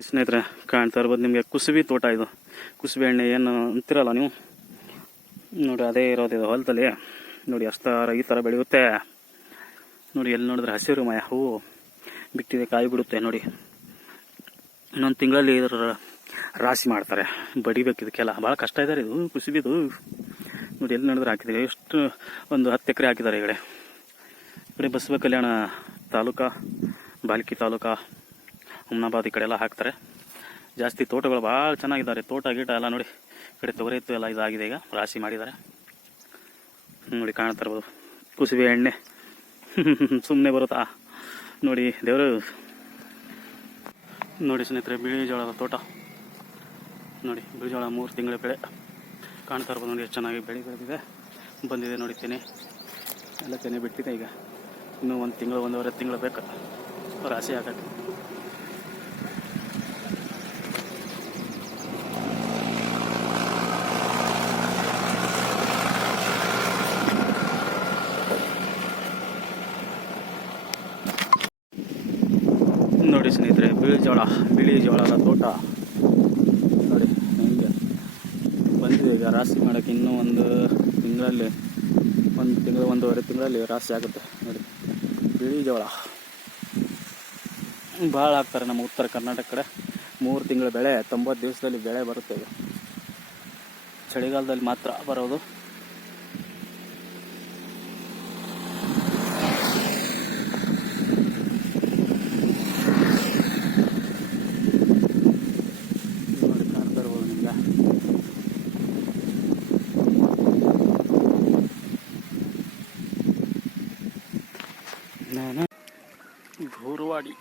ಸ್ನೇಹಿತರೆ, ಕಾಣ್ತಾ ಇರ್ಬೋದು ನಿಮಗೆ ಕುಸುಬಿ ತೋಟ ಇದು. ಕುಸುಬಿ ಎಣ್ಣೆ ಏನು ಅಂತಿರಲ್ಲ ನೀವು? ನೋಡಿ, ಅದೇ ಇರೋದು ಇದು ಹೊಲದಲ್ಲಿ. ನೋಡಿ, ಅಷ್ಟಾರ ಈ ಥರ ಬೆಳೆಯುತ್ತೆ. ನೋಡಿ, ಎಲ್ಲಿ ನೋಡಿದ್ರೆ ಹಸಿರು ಮಯ. ಹೂವು ಬಿಟ್ಟಿದೆ, ಕಾಯಿ ಬಿಡುತ್ತೆ, ನೋಡಿ. ಇನ್ನೊಂದು ತಿಂಗಳಲ್ಲಿ ಇದರ ರಾಶಿ ಮಾಡ್ತಾರೆ. ಬಡಿಬೇಕು ಇದಕ್ಕೆಲ್ಲ. ಭಾಳ ಕಷ್ಟ ಇದ್ದಾರೆ ಇದು, ಕುಸುಬಿದು. ನೋಡಿ, ಎಲ್ಲಿ ನೋಡಿದ್ರೆ ಹಾಕಿದ್ದಾರೆ ಎಷ್ಟು, ಒಂದು ಹತ್ತು ಎಕರೆ ಹಾಕಿದ್ದಾರೆ ಈ ಕಡೆ. ಈ ಕಡೆ ಬಸವ ಕಲ್ಯಾಣ ತಾಲೂಕಾ, ಬಾಲ್ಕಿ ತಾಲೂಕಾ. ಹುಮ್ನಾಬಾದ್ ಈ ಕಡೆ ಎಲ್ಲ ಹಾಕ್ತಾರೆ. ಜಾಸ್ತಿ ತೋಟಗಳು ಭಾಳ ಚೆನ್ನಾಗಿದ್ದಾರೆ ತೋಟ ಗೀಟ ಎಲ್ಲ ನೋಡಿ ಈ ಕಡೆ ತೊಗರಿ ಇತ್ತು ಎಲ್ಲ ಇದಾಗಿದೆ ಈಗ. ರಾಶಿ ಮಾಡಿದ್ದಾರೆ. ನೋಡಿ ಕಾಣ್ತಾ ಇರ್ಬೋದು. ಕುಸುಬೆ ಎಣ್ಣೆ. ಸುಮ್ಮನೆ ಬರುತ್ತಾ? ನೋಡಿ ದೇವರು. ನೋಡಿ ಸ್ನೇಹಿತರೆ, ಬಿಳಿ ಜೋಳದ ತೋಟ. ನೋಡಿ, ಬಿಳಿ ಜೋಳ ಮೂರು ತಿಂಗಳ ಬೆಳೆ. ಕಾಣ್ತಾ ಇರ್ಬೋದು ನೋಡಿ, ಎಷ್ಟು ಚೆನ್ನಾಗಿ ಬೆಳೆ ಬೆಳೆದಿದೆ. ಬಂದಿದೆ ನೋಡಿ ತೆನೆ. ಎಲ್ಲ ತೆನೆ ಬಿಟ್ಟಿದೆ ಈಗ. ಇನ್ನೂ ಒಂದು ತಿಂಗಳು, ಒಂದೂವರೆ ತಿಂಗಳು ಬೇಕು. ರಾಶಿ ಹಾಕಕ್ಕೆ. ನೋಡಿ ಸ್ನೇಹಿತರೆ, ಬಿಳಿ ಜೋಳ, ಬಿಳಿ ಜೋಳದ ತೋಟ. ನೋಡಿ, ಹೀಗೆ ಬಂದಿದೆ ಈಗ ರಾಶಿ ಮಾಡೋಕ್ಕೆ ಇನ್ನೂ ಒಂದು ತಿಂಗಳಲ್ಲಿ, ಒಂದು ತಿಂಗಳು, ಒಂದೂವರೆ ತಿಂಗಳಲ್ಲಿ ರಾಶಿ ಆಗುತ್ತೆ. ನೋಡಿ, ಬಿಳಿ ಜೋಳ. ಭಾಳ ಹಾಕ್ತಾರೆ ನಮ್ಮ ಉತ್ತರ ಕರ್ನಾಟಕ ಕಡೆ. ಮೂರು ತಿಂಗಳ ಬೆಳೆ, ತೊಂಬತ್ತು ದಿವಸದಲ್ಲಿ ಬೆಳೆ ಬರುತ್ತೆ ಇದು ಚಳಿಗಾಲದಲ್ಲಿ ಮಾತ್ರ ಬರೋದು. なな。風呂割り。